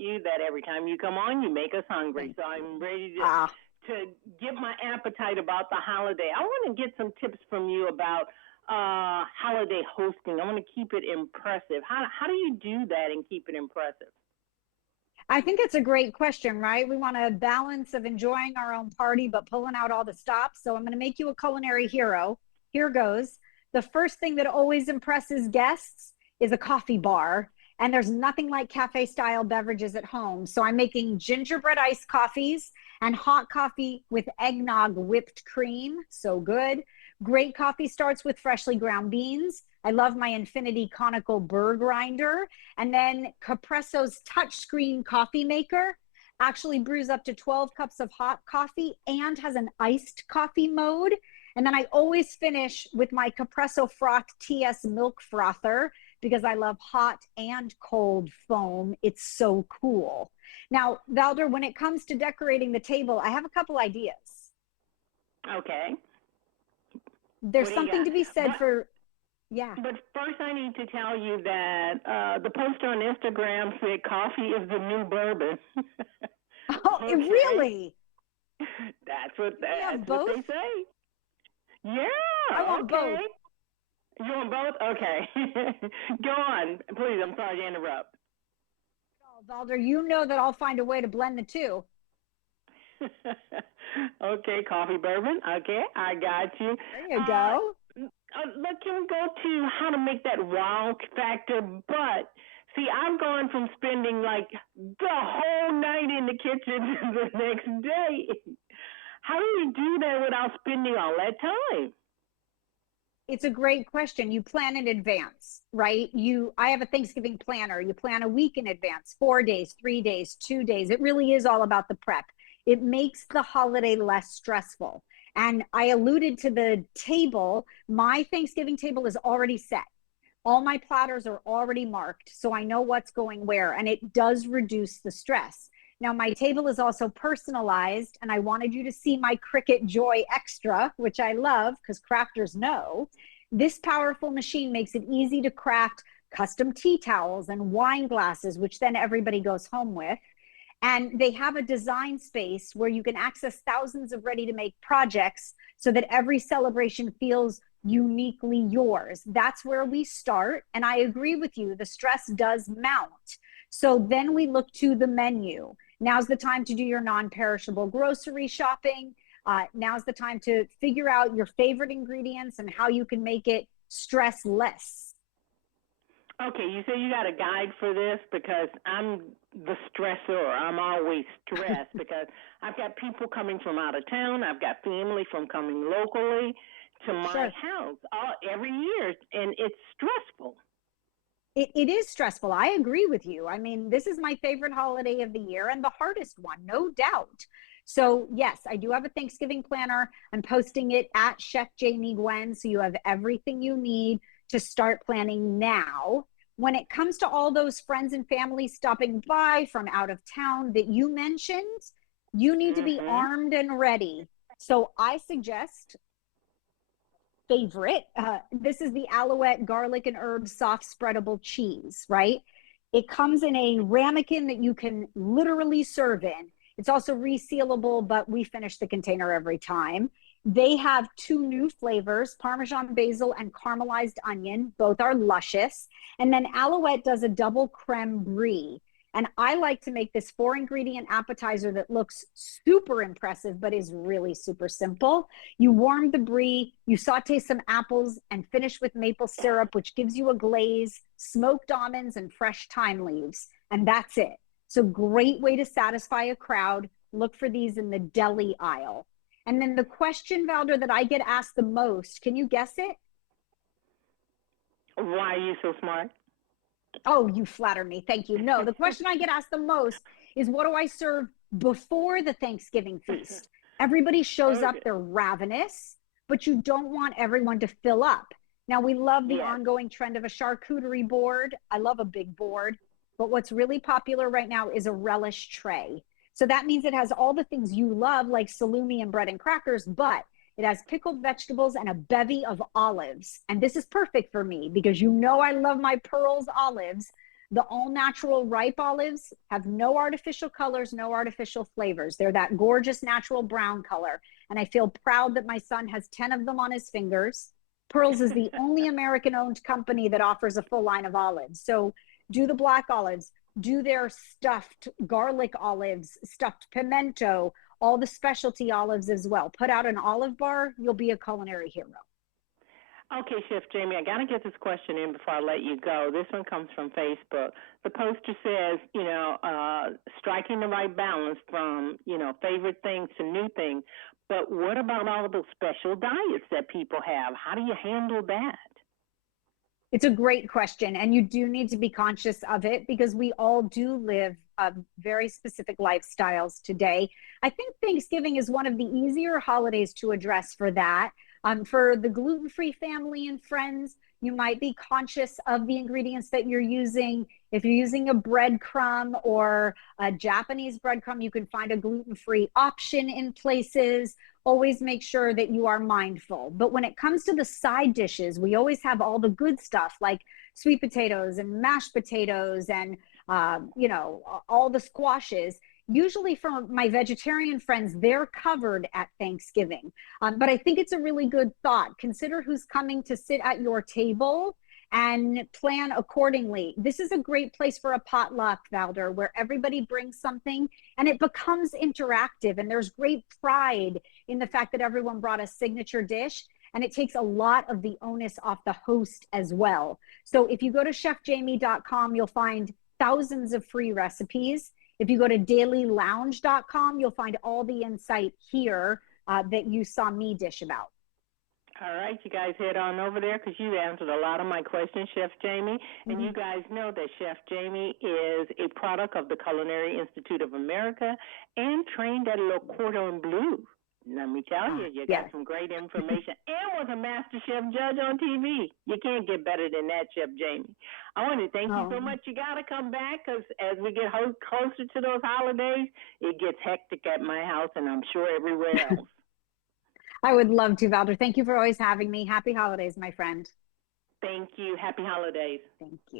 you that every time you come on, you make us hungry. So I'm ready Ah, to get my appetite about the holiday. I want to get some tips from you about holiday hosting. I want to keep it impressive. How do you do that and keep it impressive? I think it's a great question, right? We want a balance of enjoying our own party, but pulling out all the stops. So I'm going to make you a culinary hero. Here goes. The first thing that always impresses guests is a coffee bar. And there's nothing like cafe style beverages at home. So I'm making gingerbread iced coffees and hot coffee with eggnog whipped cream. So good. Great coffee starts with freshly ground beans. I love my Infinity conical burr grinder. And then Capresso's touchscreen coffee maker actually brews up to 12 cups of hot coffee and has an iced coffee mode. And then I always finish with my Capresso Froth TS milk frother because I love hot and cold foam. It's so cool. Now, Valder, when it comes to decorating the table, I have a couple ideas. Okay. There's What do you something got? to be said But for, yeah. but first, I need to tell you that the post on Instagram said coffee is the new bourbon. Oh, Okay, really? Can we have that's what both? they say. I Yeah. want Okay. both. You want both? Okay. Go on, please. I'm sorry to interrupt. Oh, Valder, you know that I'll find a way to blend the two. Okay, coffee bourbon. Okay, I got you. There you go. Look, can we go to how to make that wow factor? But see, I've gone from spending like the whole night in the kitchen to the next day. How do you do that without spending all that time? It's a great question. You plan in advance, right? I have a Thanksgiving planner. You plan a week in advance, 4 days, 3 days, 2 days. It really is all about the prep. It makes the holiday less stressful. And I alluded to the table. My Thanksgiving table is already set. All my platters are already marked, so I know what's going where, and it does reduce the stress. Now, my table is also personalized, and I wanted you to see my Cricut Joy Extra, which I love because crafters know. This powerful machine makes it easy to craft custom tea towels and wine glasses, which then everybody goes home with. And they have a design space where you can access thousands of ready to make projects so that every celebration feels uniquely yours. That's where we start. And I agree with you, the stress does mount. So then we look to the menu. Now's the time to do your non perishable grocery shopping. Now's the time to figure out your favorite ingredients and how you can make it stress less. Okay, you say you got a guide for this because I'm the stressor. I'm always stressed because I've got people coming from out of town. I've got family from coming locally to my Sure. house every year, and it's stressful. It is stressful. I agree with you. I mean, this is my favorite holiday of the year and the hardest one, no doubt. So, yes, I do have a Thanksgiving planner. I'm posting it at Chef Jamie Gwen. So you have everything you need to start planning now. When it comes to all those friends and family stopping by from out of town that you mentioned, you need to be Mhm. armed and ready. So I suggest favorite. This is the Alouette garlic and herbs soft spreadable cheese, right? It comes in a ramekin that you can literally serve in. It's also resealable, but we finish the container every time. They have two new flavors, Parmesan basil and caramelized onion. Both are luscious. And then Alouette does a double creme brie. And I like to make this 4 ingredient appetizer that looks super impressive, but is really super simple. You warm the brie, you saute some apples, and finish with maple syrup, which gives you a glaze, smoked almonds, and fresh thyme leaves. And that's it. So, great way to satisfy a crowd. Look for these in the deli aisle. And then the question, Valder, that I get asked the most, can you guess it? Why are you so smart? Oh, you flatter me. Thank you. No, the question I get asked the most is what do I serve before the Thanksgiving feast? Everybody shows up, Okay. they're ravenous, but you don't want everyone to fill up. Now, we love the Yes. ongoing trend of a charcuterie board. I love a big board, but what's really popular right now is a relish tray. So that means it has all the things you love, like salumi and bread and crackers, but it has pickled vegetables and a bevy of olives. And this is perfect for me because you know I love my Pearls olives. The all natural ripe olives have no artificial colors, no artificial flavors. They're that gorgeous natural brown color. And I feel proud that my son has 10 of them on his fingers. Pearls is the only American owned company that offers a full line of olives. So do the black olives, do their stuffed garlic olives, stuffed pimento, all the specialty olives as well. Put out an olive bar, you'll be a culinary hero. Okay, Chef Jamie, I got to get this question in before I let you go. This one comes from Facebook. The poster says, striking the right balance from, favorite things to new things. But what about all those special diets that people have? How do you handle that? It's a great question, and you do need to be conscious of it because we all do live very specific lifestyles today. I think Thanksgiving is one of the easier holidays to address for that. For the gluten-free family and friends, you might be conscious of the ingredients that you're using. If you're using a breadcrumb or a Japanese breadcrumb, you can find a gluten-free option in places. Always make sure that you are mindful. But when it comes to the side dishes, we always have all the good stuff like sweet potatoes and mashed potatoes and, all the squashes. Usually for my vegetarian friends, they're covered at Thanksgiving. But I think it's a really good thought. Consider who's coming to sit at your table and plan accordingly. This is a great place for a potluck, Valder, where everybody brings something and it becomes interactive. And there's great pride in the fact that everyone brought a signature dish. And it takes a lot of the onus off the host as well. So if you go to chefjamie.com, you'll find thousands of free recipes. If you go to dailylounge.com, you'll find all the insight here that you saw me dish about. All right, you guys head on over there because you answered a lot of my questions, Chef Jamie. And you guys know that Chef Jamie is a product of the Culinary Institute of America and trained at Le Cordon Bleu. Let me tell you, you got some great information and was a Master Chef judge on TV. You can't get better than that, Chef Jamie. I want to thank you so much. You got to come back because as we get closer to those holidays, it gets hectic at my house and I'm sure everywhere else. I would love to, Valder. Thank you for always having me. Happy holidays, my friend. Thank you. Happy holidays. Thank you.